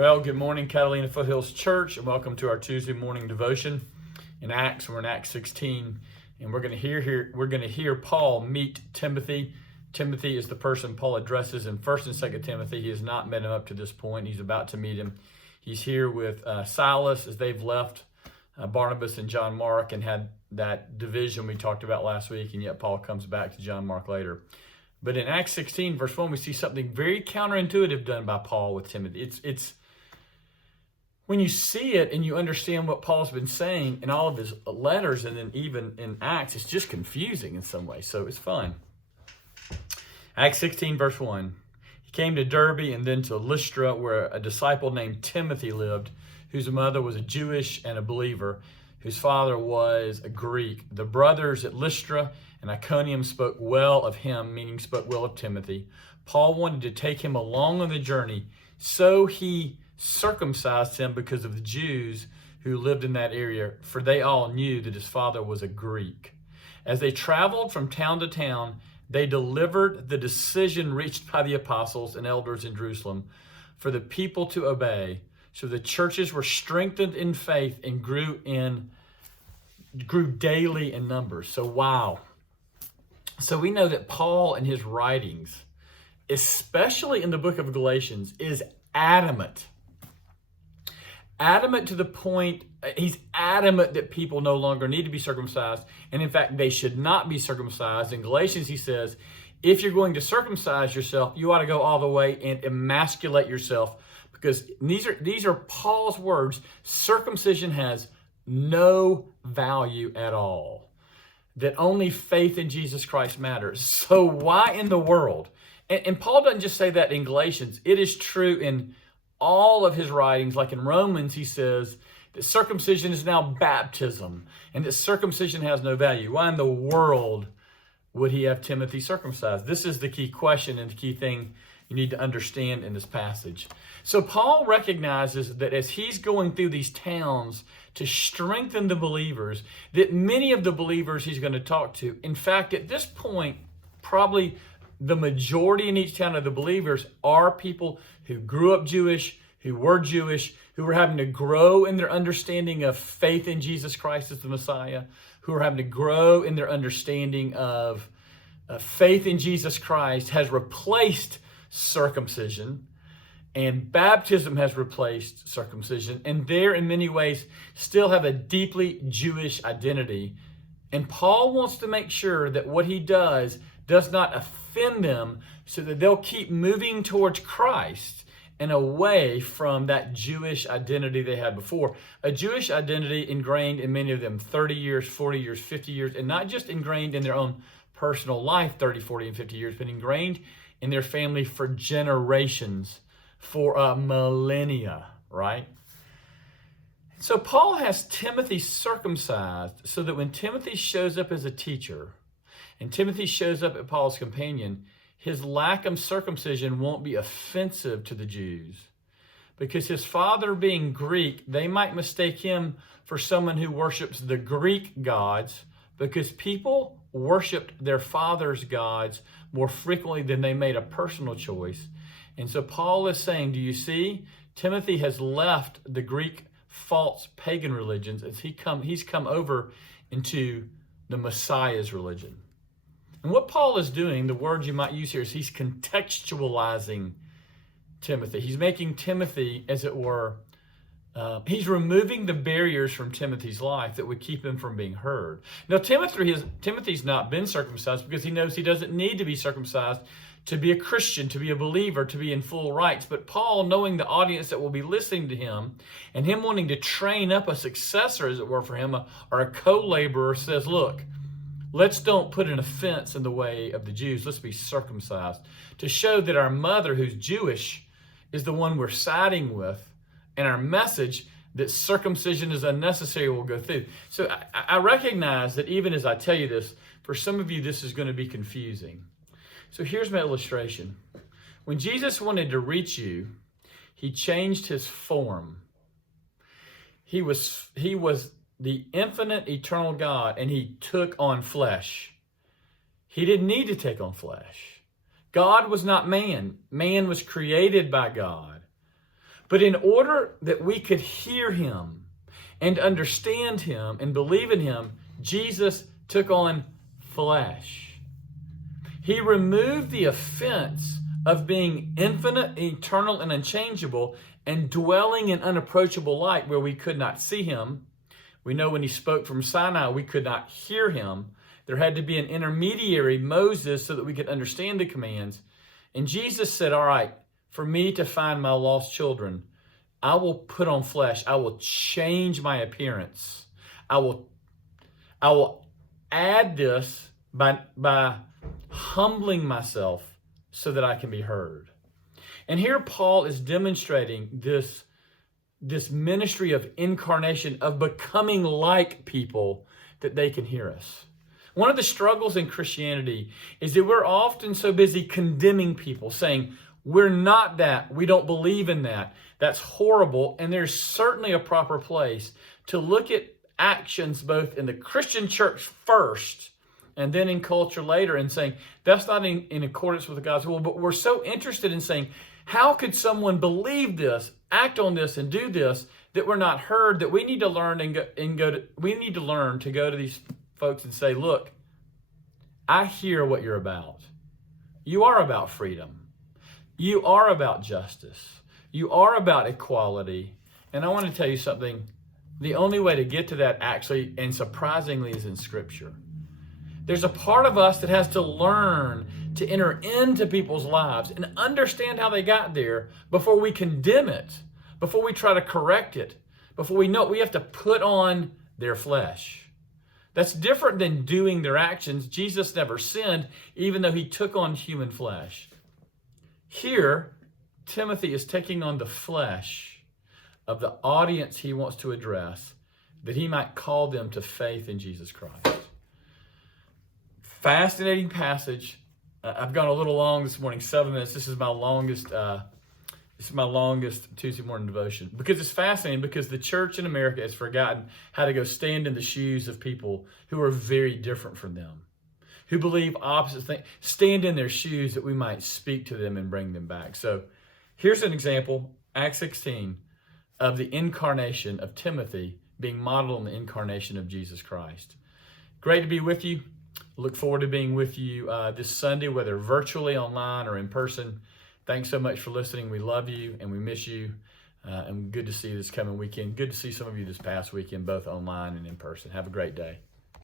Well, good morning, Catalina Foothills Church, and welcome to our Tuesday morning devotion in Acts. We're in Acts 16, and we're going to hear Paul meet Timothy. Timothy is the person Paul addresses in 1st and 2nd Timothy. He has not met him up to this point. He's about to meet him. He's here with Silas as they've left Barnabas and John Mark and had that division we talked about last week, and yet Paul comes back to John Mark later. But in Acts 16, verse 1, we see something very counterintuitive done by Paul with Timothy. It's when you see it and you understand what Paul's been saying in all of his letters and then even in Acts, it's just confusing in some ways. So it's fun. Acts 16, verse 1. He came to Derbe and then to Lystra, where a disciple named Timothy lived, whose mother was a Jewish and a believer, whose father was a Greek. The brothers at Lystra and Iconium spoke well of him, meaning spoke well of Timothy. Paul wanted to take him along on the journey, so he circumcised him because of the Jews who lived in that area, for they all knew that his father was a Greek. As they traveled from town to town, they delivered the decision reached by the apostles and elders in Jerusalem for the people to obey. So the churches were strengthened in faith and grew daily in numbers. So wow. So we know that Paul in his writings, especially in the book of Galatians, is adamant to the point, he's adamant that people no longer need to be circumcised. And in fact, they should not be circumcised. In Galatians, he says, if you're going to circumcise yourself, you ought to go all the way and emasculate yourself. Because these are Paul's words. Circumcision has no value at all. That only faith in Jesus Christ matters. So why in the world? And Paul doesn't just say that in Galatians. It is true in all of his writings. Like in Romans, he says that circumcision is now baptism and that circumcision has no value. Why in the world would he have Timothy circumcised? This is the key question and the key thing you need to understand in this passage. So Paul recognizes that as he's going through these towns to strengthen the believers, that many of the believers he's going to talk to, in fact, at this point, probably the majority in each town of the believers are people who grew up Jewish, who were having to grow in their understanding of faith in Jesus Christ as the Messiah, who are having to grow in their understanding of faith in Jesus Christ has replaced circumcision, and baptism has replaced circumcision, and they're in many ways still have a deeply Jewish identity. And Paul wants to make sure that what he does not offend them so that they'll keep moving towards Christ and away from that Jewish identity they had before. A Jewish identity ingrained in many of them 30 years, 40 years, 50 years, and not just ingrained in their own personal life 30, 40, and 50 years, but ingrained in their family for generations, for millennia, right? So Paul has Timothy circumcised so that when Timothy shows up as a teacher and Timothy shows up as Paul's companion, his lack of circumcision won't be offensive to the Jews. Because his father being Greek, they might mistake him for someone who worships the Greek gods, because people worshiped their father's gods more frequently than they made a personal choice. And so Paul is saying, do you see? Timothy has left the Greek false pagan religions as he's come over into the Messiah's religion. And what Paul is doing, the word you might use here, is he's contextualizing Timothy. He's making Timothy, as it were, he's removing the barriers from Timothy's life that would keep him from being heard. Now, Timothy's not been circumcised because he knows he doesn't need to be circumcised to be a Christian, to be a believer, to be in full rights. But Paul, knowing the audience that will be listening to him, and him wanting to train up a successor, as it were, for him, or a co-laborer, says, look, let's don't put an offense in the way of the Jews. Let's be circumcised to show that our mother, who's Jewish, is the one we're siding with, and our message that circumcision is unnecessary will go through. So I recognize that even as I tell you this, for some of you, this is going to be confusing. So here's my illustration. When Jesus wanted to reach you, he changed his form. He was the infinite, eternal God, and he took on flesh. He didn't need to take on flesh. God was not man. Man was created by God. But in order that we could hear him and understand him and believe in him, Jesus took on flesh. He removed the offense of being infinite, eternal, and unchangeable and dwelling in unapproachable light where we could not see him. We know when he spoke from Sinai, we could not hear him. There had to be an intermediary, Moses, so that we could understand the commands. And Jesus said, all right, for me to find my lost children, I will put on flesh. I will change my appearance. I will add this by humbling myself so that I can be heard. And here Paul is demonstrating this ministry of incarnation, of becoming like people that they can hear us. One of the struggles in Christianity is that we're often so busy condemning people, saying, we're not that, we don't believe in that, that's horrible. And there's certainly a proper place to look at actions both in the Christian church first and then in culture later and saying, that's not in accordance with God's will. But we're so interested in saying, how could someone believe this, act on this, and do this that we're not heard, that we need to learn we need to learn to go to these folks and say, look, I hear what you're about. You are about freedom. You are about justice. You are about equality. And I want to tell you something. The only way to get to that actually, and surprisingly, is in Scripture. There's a part of us that has to learn to enter into people's lives and understand how they got there before we condemn it, before we try to correct it, before we know it. We have to put on their flesh. That's different than doing their actions. Jesus never sinned, even though he took on human flesh. Here, Timothy is taking on the flesh of the audience he wants to address, that he might call them to faith in Jesus Christ. Fascinating passage. I've gone a little long this morning, 7 minutes. This is my longest Tuesday morning devotion, because it's fascinating, because the church in America has forgotten how to go stand in the shoes of people who are very different from them, who believe opposite things. Stand in their shoes that we might speak to them and bring them back. So here's an example, Acts 16, of the incarnation of Timothy being modeled on the incarnation of Jesus Christ. Great to be with you. Look forward to being with you this Sunday, whether virtually, online, or in person. Thanks so much for listening. We love you and we miss you. And good to see you this coming weekend. Good to see some of you this past weekend, both online and in person. Have a great day.